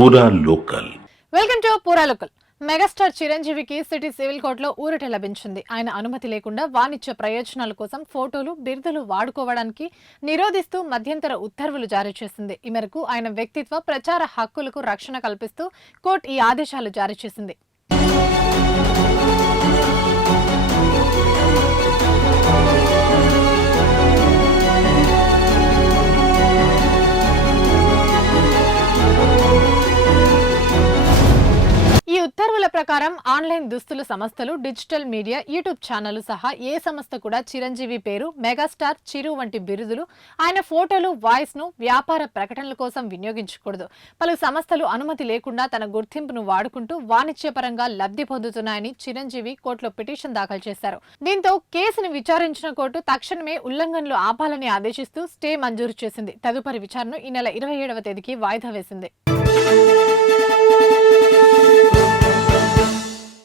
Poora local welcome to Poora local megastar చిరంజీవికి city civil కోర్టులో ఊరట లభించింది. ఆయన అనుమతి లేకుండా వాణిజ్య ప్రయోజనాల కోసం ఫోటోలు బిరుదులు వాడుకోవడానికి నిరోధిస్తూ మధ్యంతర ఉత్తర్వులు జారీ చేసింది. ఈ మేరకు ఆయన వ్యక్తిత్వ ప్రచార హక్కులకు రక్షణ కల్పిస్తూ కోర్టు ఈ ఆదేశాలు జారీ చేసింది. ఉత్తర్వుల ప్రకారం ఆన్లైన్ దుస్తుల సంస్థలు డిజిటల్ మీడియా యూట్యూబ్ ఛానళ్ళు సహా ఏ సంస్థ కూడా చిరంజీవి పేరు మెగాస్టార్ చిరు వంటి బిరుదులు ఆయన ఫోటోలు వాయిస్ను వ్యాపార ప్రకటనల కోసం వినియోగించకూడదు. పలు సంస్థలు అనుమతి లేకుండా తన గుర్తింపును వాడుకుంటూ వాణిజ్యపరంగా లబ్ధి పొందుతున్నాయని చిరంజీవి కోర్టులో పిటిషన్ దాఖలు చేశారు. దీంతో కేసును విచారించిన కోర్టు తక్షణమే ఉల్లంఘనలు ఆపాలని ఆదేశిస్తూ స్టే మంజూరు చేసింది. తదుపరి విచారణ ఈ నెల ఇరవై ఏడవ తేదీకి వాయిదా వేసింది.